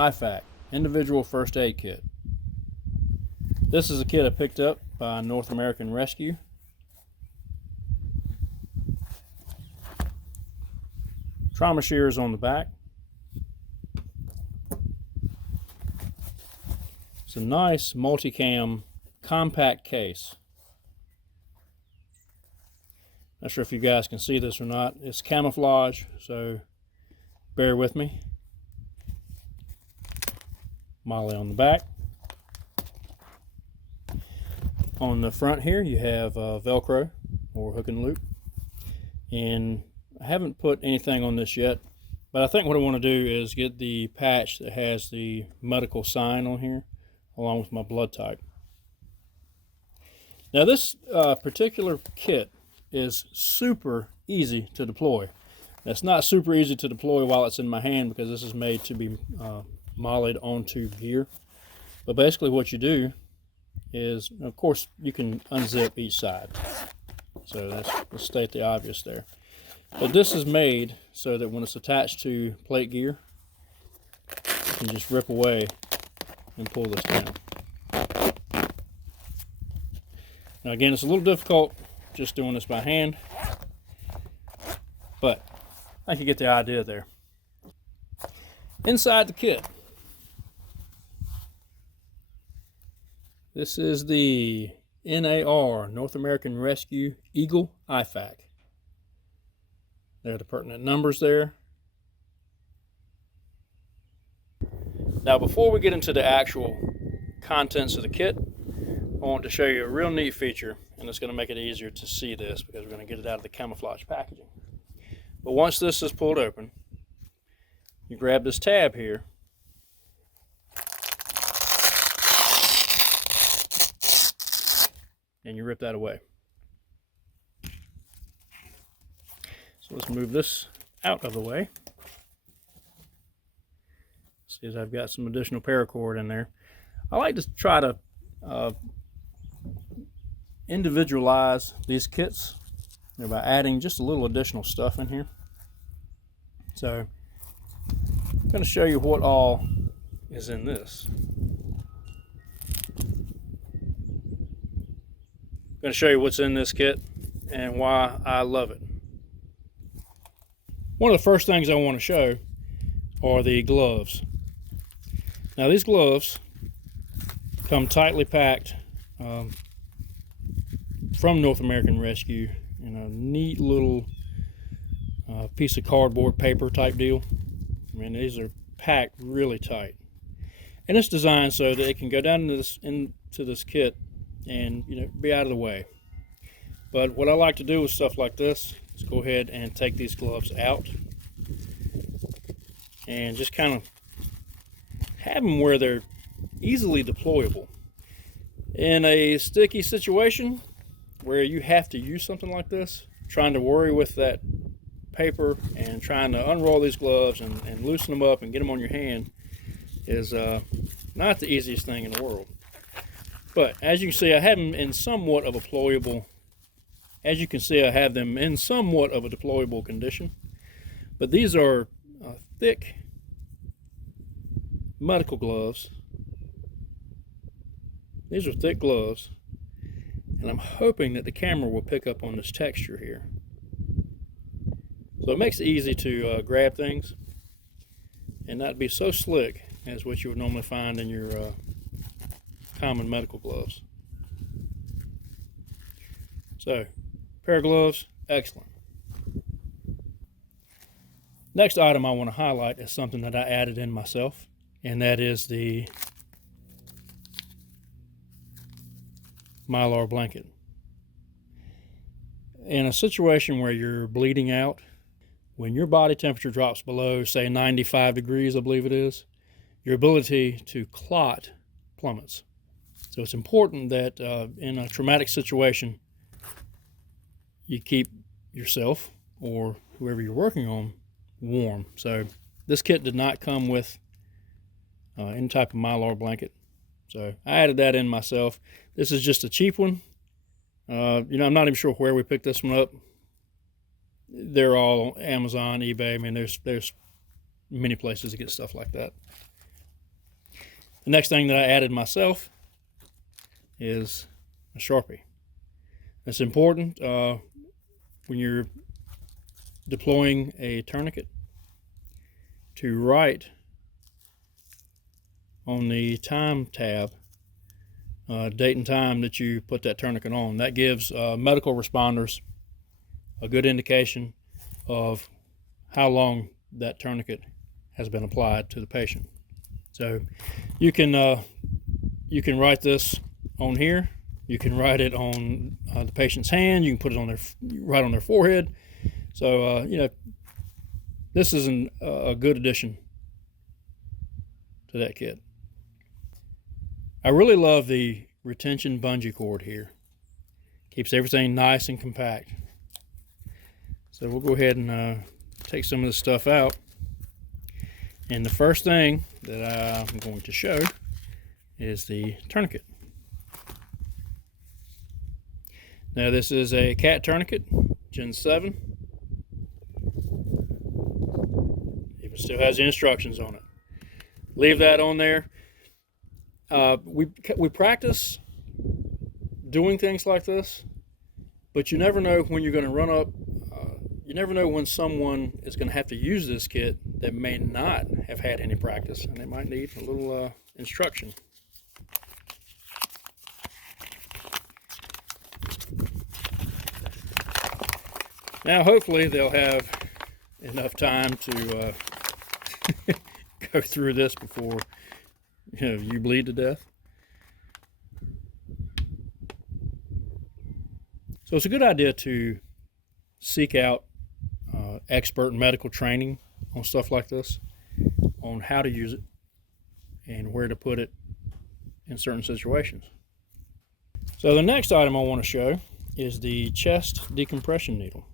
IFAK, Individual First Aid Kit. This is a kit I picked up by North American Rescue. Trauma shears on the back. It's a nice multicam compact case. Not sure if you guys can see this or not. It's camouflage, so bear with me. MOLLE on the back. On the front here you have Velcro or hook and loop. And I haven't put anything on this yet, but I think what I want to do is get the patch that has the medical sign on here along with my blood type. Now this particular kit is super easy to deploy. It's not super easy to deploy while it's in my hand because this is made to be MOLLE'd onto gear. But basically what you do is, of course, you can unzip each side. So let's state the obvious there. But this is made so that when it's attached to plate gear, you can just rip away and pull this down. Now again, it's a little difficult just doing this by hand, but I can get the idea there. Inside the kit, this is the NAR, North American Rescue Eagle IFAK. There are the pertinent numbers there. Now before we get into the actual contents of the kit, I want to show you a real neat feature, and it's going to make it easier to see this because we're going to get it out of the camouflage packaging. But once this is pulled open, you grab this tab here, and you rip that away. So let's move this out of the way. See, as I've got some additional paracord in there. I like to try to individualize these kits by adding just a little additional stuff in here. So I'm going to show you what all is in this. I'm going to show you what's in this kit and why I love it. One of the first things I want to show are the gloves. Now these gloves come tightly packed from North American Rescue in a neat little piece of cardboard paper type deal. I mean, these are packed really tight, and it's designed so that it can go down into this kit and, you know, be out of the way. But what I like to do with stuff like this is go ahead and take these gloves out and just kind of have them where they're easily deployable. In a sticky situation where you have to use something like this, trying to worry with that paper and trying to unroll these gloves and loosen them up and get them on your hand is not the easiest thing in the world. But as you can see, I have them in somewhat of a deployable, deployable condition. But these are thick medical gloves. These are thick gloves, and I'm hoping that the camera will pick up on this texture here. So it makes it easy to grab things and not be so slick as what you would normally find in your common medical gloves. So, pair of gloves, excellent. Next item I want to highlight is something that I added in myself, and that is the Myar Blanket. In a situation where you're bleeding out, when your body temperature drops below, say 95 degrees, I believe it is, your ability to clot plummets. So it's important that in a traumatic situation, you keep yourself or whoever you're working on warm. So this kit did not come with any type of Myar blanket. So I added that in myself. This is just a cheap one. You know, I'm not even sure where we picked this one up. They're all Amazon, eBay. I mean, there's many places to get stuff like that. The next thing that I added myself is a Sharpie. It's important when you're deploying a tourniquet to write on the time tab date and time that you put that tourniquet on. That gives medical responders a good indication of how long that tourniquet has been applied to the patient. So you can write this on here. You can write it on the patient's hand. You can put it on right on their forehead. So you know, this is a good addition to that kit. I really love the retention bungee cord here. Keeps everything nice and compact. So we'll go ahead and take some of this stuff out. And the first thing that I'm going to show is the tourniquet. Now this is a cat tourniquet, Gen 7. Even still has the instructions on it. Leave that on there. We practice doing things like this, but you never know when you're going to run up. You never know when someone is going to have to use this kit that may not have had any practice, and they might need a little instruction. Now hopefully they'll have enough time to go through this before you bleed to death. So it's a good idea to seek out expert medical training on stuff like this, on how to use it and where to put it in certain situations. So the next item I want to show is the chest decompression needle.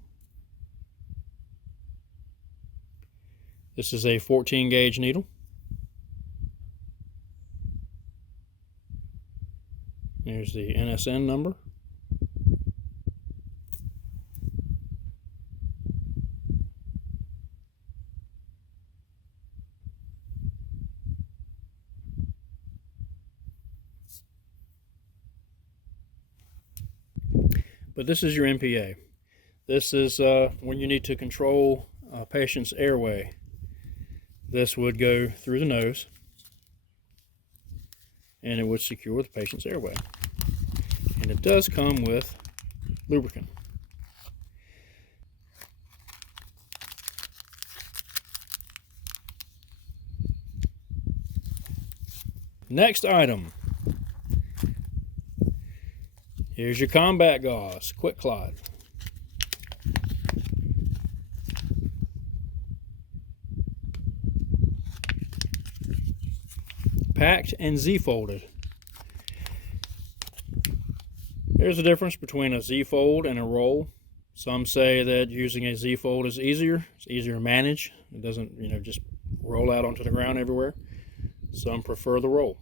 This is a 14 gauge needle. There's the NSN number. But this is your MPA. This is when you need to control a patient's airway. This would go through the nose, and it would secure the patient's airway. And it does come with lubricant. Next item. Here's your combat gauze, quick clot. Packed and Z-folded. There's a difference between a Z-fold and a roll. Some say that using a Z-fold is easier. It's easier to manage. It doesn't, just roll out onto the ground everywhere. Some prefer the roll.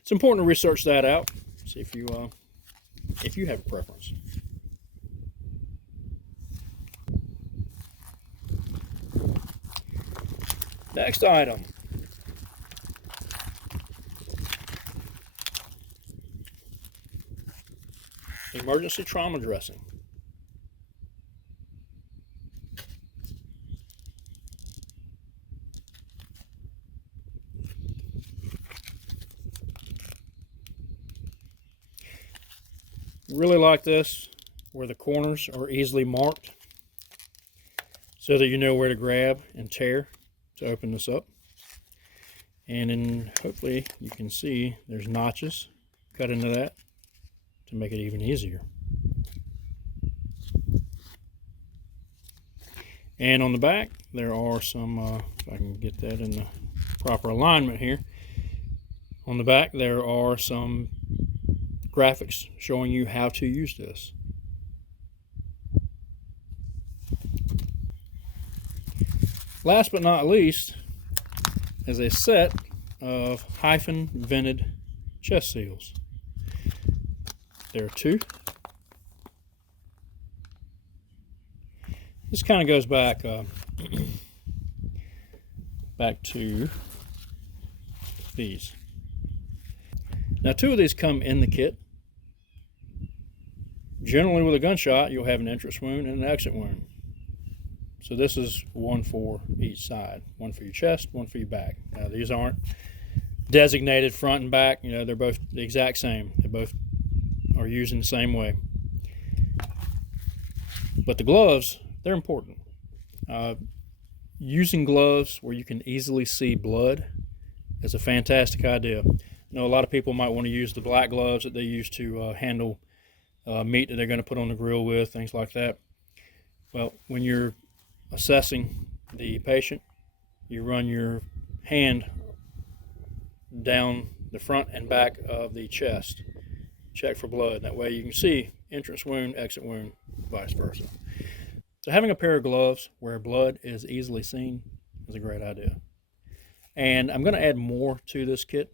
It's important to research that out. See if you have a preference. Next item. Emergency trauma dressing. Really like this where the corners are easily marked so that you know where to grab and tear to open this up. And then hopefully you can see there's notches cut into that to make it even easier. And on the back there are some, if I can get that in the proper alignment here, on the back there are some graphics showing you how to use this. Last but not least is a set of hyphen vented chest seals. There are two. This kind of goes back back to these. Now 2 of these come in the kit. Generally with a gunshot, you'll have an entrance wound and an exit wound. So this is one for each side. One for your chest, one for your back. Now these aren't designated front and back. You know, they're both the exact same. They both are used in the same way. But the gloves, they're important. Using gloves where you can easily see blood is a fantastic idea. I know a lot of people might want to use the black gloves that they use to handle meat that they're going to put on the grill with, things like that. Well, when you're assessing the patient, you run your hand down the front and back of the chest, check for blood. That way you can see entrance wound, exit wound, vice versa. So having a pair of gloves where blood is easily seen is a great idea. And I'm going to add more to this kit.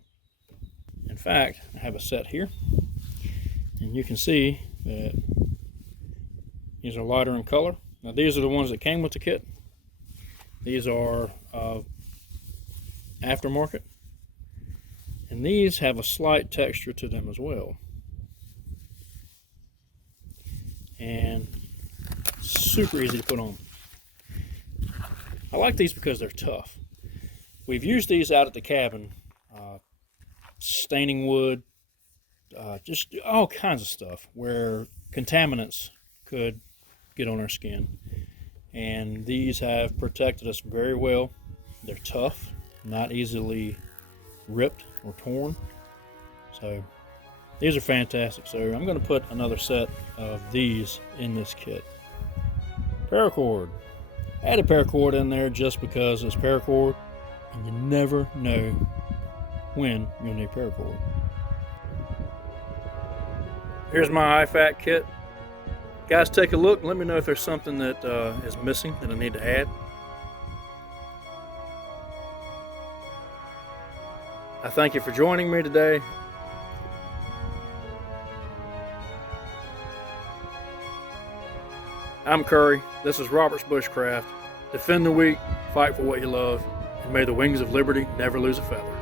In fact, I have a set here, and you can see that these are lighter in color. Now these are the ones that came with the kit. These are aftermarket, and these have a slight texture to them as well. And super easy to put on. I like these because they're tough. We've used these out at the cabin, staining wood, just all kinds of stuff where contaminants could get on our skin. And these have protected us very well. They're tough, not easily ripped or torn. So these are fantastic. So I'm going to put another set of these in this kit. Paracord. I added paracord in there just because it's paracord, and you never know when you'll need paracord. Here's my IFAK kit. Guys, take a look and let me know if there's something that is missing that I need to add. I thank you for joining me today. I'm Curry. This is Robert's Bushcraft. Defend the weak, fight for what you love, and may the wings of liberty never lose a feather.